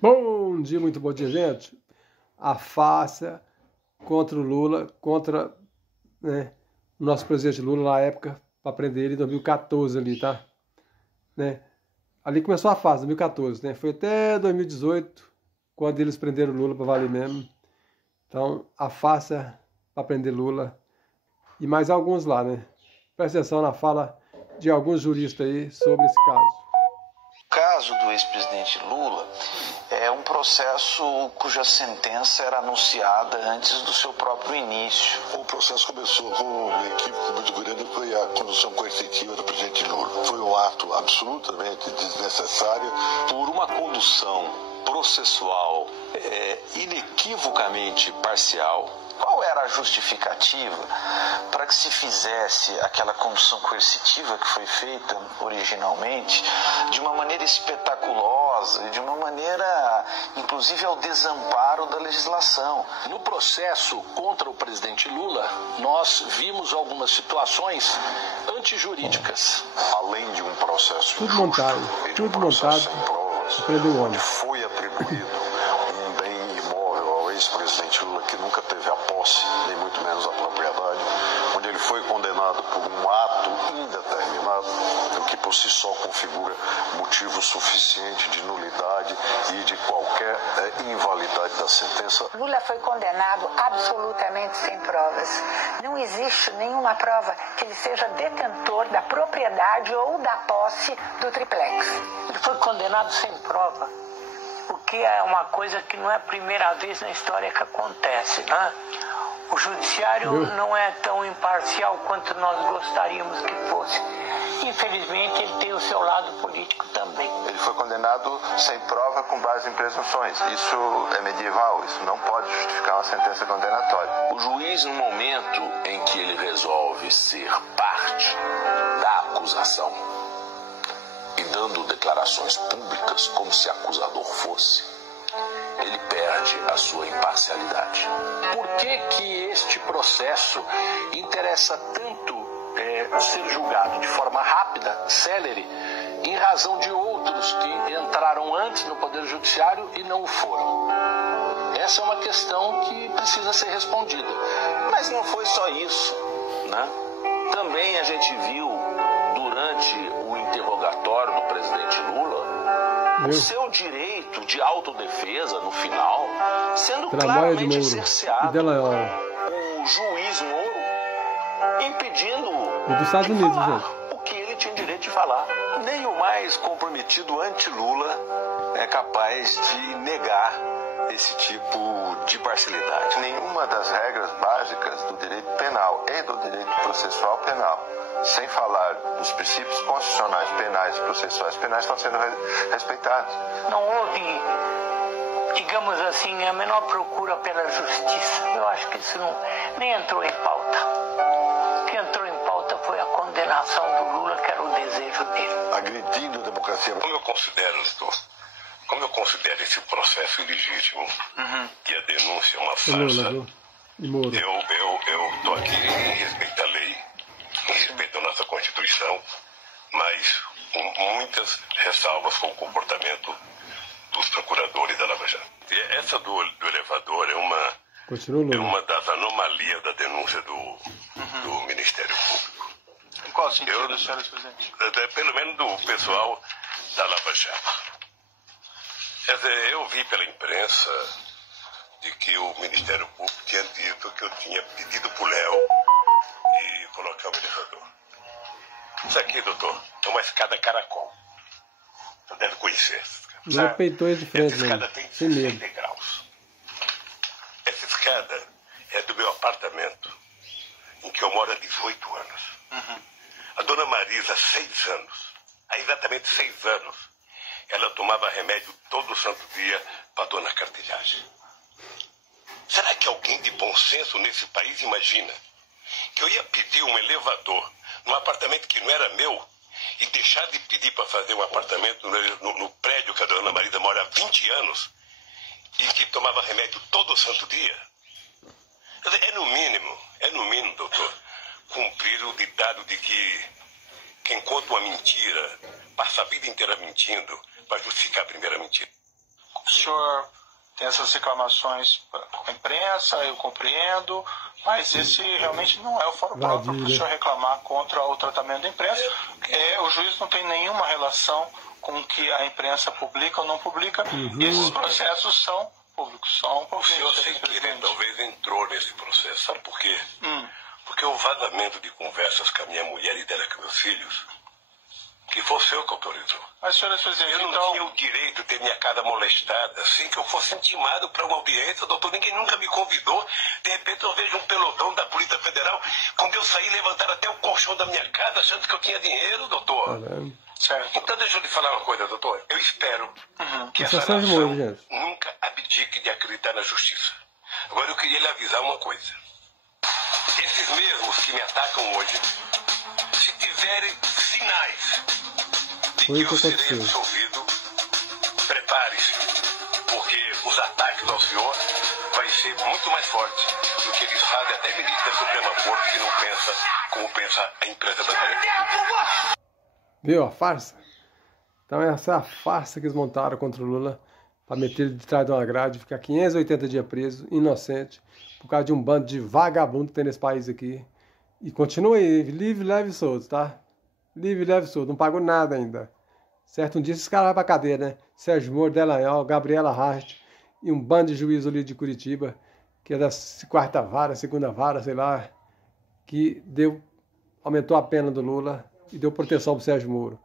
Bom dia, muito bom dia, gente. A farsa contra o Lula, contra, né, o nosso presidente Lula na época, para prender ele em 2014 ali, tá? Né? Ali começou a farsa, 2014, né? Foi até 2018, quando eles prenderam o Lula para valer mesmo. Então, a farsa para prender Lula e mais alguns lá, né? Presta atenção na fala de alguns juristas aí sobre esse caso. O caso do ex-presidente Lula é um processo cuja sentença era anunciada antes do seu próprio início. O processo começou com uma equipe muito grande, foi a condução coercitiva do presidente Lula. Foi um ato absolutamente desnecessário. Por uma condução processual inequivocamente parcial. Qual era a justificativa para que se fizesse aquela condução coercitiva que foi feita originalmente de uma maneira espetaculosa, de uma maneira, inclusive, ao desamparo da legislação? No processo contra o presidente Lula, nós vimos algumas situações antijurídicas. Além de um processo Tudo montado, sem provas, prendeu o homem. foi atribuído um bem imóvel ao ex-presidente Lula que nunca teve a posse, nem muito menos a propriedade, onde ele foi condenado por um ato indeterminado, o que por si só configura motivo suficiente de nulidade e de qualquer invalidade da sentença. Lula foi condenado absolutamente sem provas. Não existe nenhuma prova que ele seja detentor da propriedade ou da posse do triplex. Ele foi condenado sem prova, o que é uma coisa que não é a primeira vez na história que acontece, né? O judiciário não é tão imparcial quanto nós gostaríamos que fosse. Infelizmente, ele tem o seu lado político também. Ele foi condenado sem prova com base em presunções. Isso é medieval, isso não pode justificar uma sentença condenatória. O juiz, no momento em que ele resolve ser parte da acusação e dando declarações públicas como se acusador fosse, ele perde a sua imparcialidade. Por que este processo interessa tanto ser julgado de forma rápida, célere, em razão de outros que entraram antes no Poder Judiciário e não o foram? Essa é uma questão que precisa ser respondida. Mas não foi só isso, né? Também a gente viu, durante o interrogatório do presidente Lula, o seu direito de autodefesa, no final, sendo claramente cerceado. O juiz Moro impedindo dos Estados Unidos, gente, o que ele tinha direito de falar. Nem o mais comprometido anti-Lula é capaz de negar esse tipo de parcialidade. Nenhuma das regras básicas do direito penal e do direito processual penal, sem falar dos princípios constitucionais penais e processuais penais, estão sendo respeitados. Não houve, digamos assim, a menor procura pela justiça. Eu acho que isso nem entrou em pauta. O que entrou em pauta foi a condenação do Lula, que era o desejo dele. Agredindo a democracia. Como eu considero esse processo ilegítimo e a denúncia uma farsa, eu estou aqui em respeito à lei, em respeito à nossa Constituição, mas com muitas ressalvas com o comportamento dos procuradores da Lava Jato. E essa do elevador é uma das anomalias da denúncia do Ministério Público. Em qual sentido, senhor presidente? Pelo menos do pessoal da Lava Jato. Quer dizer, eu vi pela imprensa de que o Ministério Público tinha dito que eu tinha pedido para o Léo e colocar o elevador. Isso aqui, doutor, é uma escada caracol. Você deve conhecer essa escada. Não peitou de frente, essa escada tem 16 degraus. Essa escada é do meu apartamento, em que eu moro há 18 anos. A dona Marisa, há 6 anos, há exatamente 6 anos, ela tomava remédio todo santo dia para dor na cartilhagem. Será que alguém de bom senso nesse país imagina que eu ia pedir um elevador num apartamento que não era meu e deixar de pedir para fazer um apartamento no prédio que a dona Marisa mora há 20 anos e que tomava remédio todo santo dia? É no mínimo, doutor, cumprir o ditado de que quem conta uma mentira passa a vida inteira mentindo para justificar a primeira mentira. O senhor tem essas reclamações com a imprensa, eu compreendo, mas esse realmente não é o fórum próprio para o senhor reclamar contra o tratamento da imprensa. O juiz não tem nenhuma relação com o que a imprensa publica ou não publica, e esses processos são públicos. O senhor, sem querer, talvez entrou nesse processo. Sabe por quê? Porque o vazamento de conversas com a minha mulher e dela com meus filhos, que foi o senhor que autorizou. Mas, senhor presidente, eu não tinha o direito de ter minha casa molestada assim que eu fosse intimado para uma audiência, doutor. Ninguém nunca me convidou. De repente eu vejo um pelotão da Polícia Federal. Quando eu saí, levantaram até o colchão da minha casa achando que eu tinha dinheiro, doutor. Certo. Então deixa eu lhe falar uma coisa, doutor. Eu espero que essa nação nunca abdique de acreditar na justiça. Agora eu queria lhe avisar uma coisa. Esses mesmos que me atacam hoje, se tiverem sinais de que eu serei absolvido, prepare-se, porque os ataques ao senhor vai ser muito mais forte do que eles fazem até ministro da Suprema Corte, que não pensa como pensa a imprensa brasileira. Viu a farsa? Então essa é a farsa que eles montaram contra o Lula para meter ele de trás de uma grade, ficar 580 dias preso, inocente, por causa de um bando de vagabundo que tem nesse país aqui. E continua aí, livre, leve e solto, tá? Livre, leve e solto, não pagou nada ainda. Certo? Um dia esses caras vão pra cadeia, né? Sérgio Moro, Delanhol, Gabriela Rast e um bando de juízes ali de Curitiba, que é da quarta vara, segunda vara, sei lá, que aumentou a pena do Lula e deu proteção pro Sérgio Moro.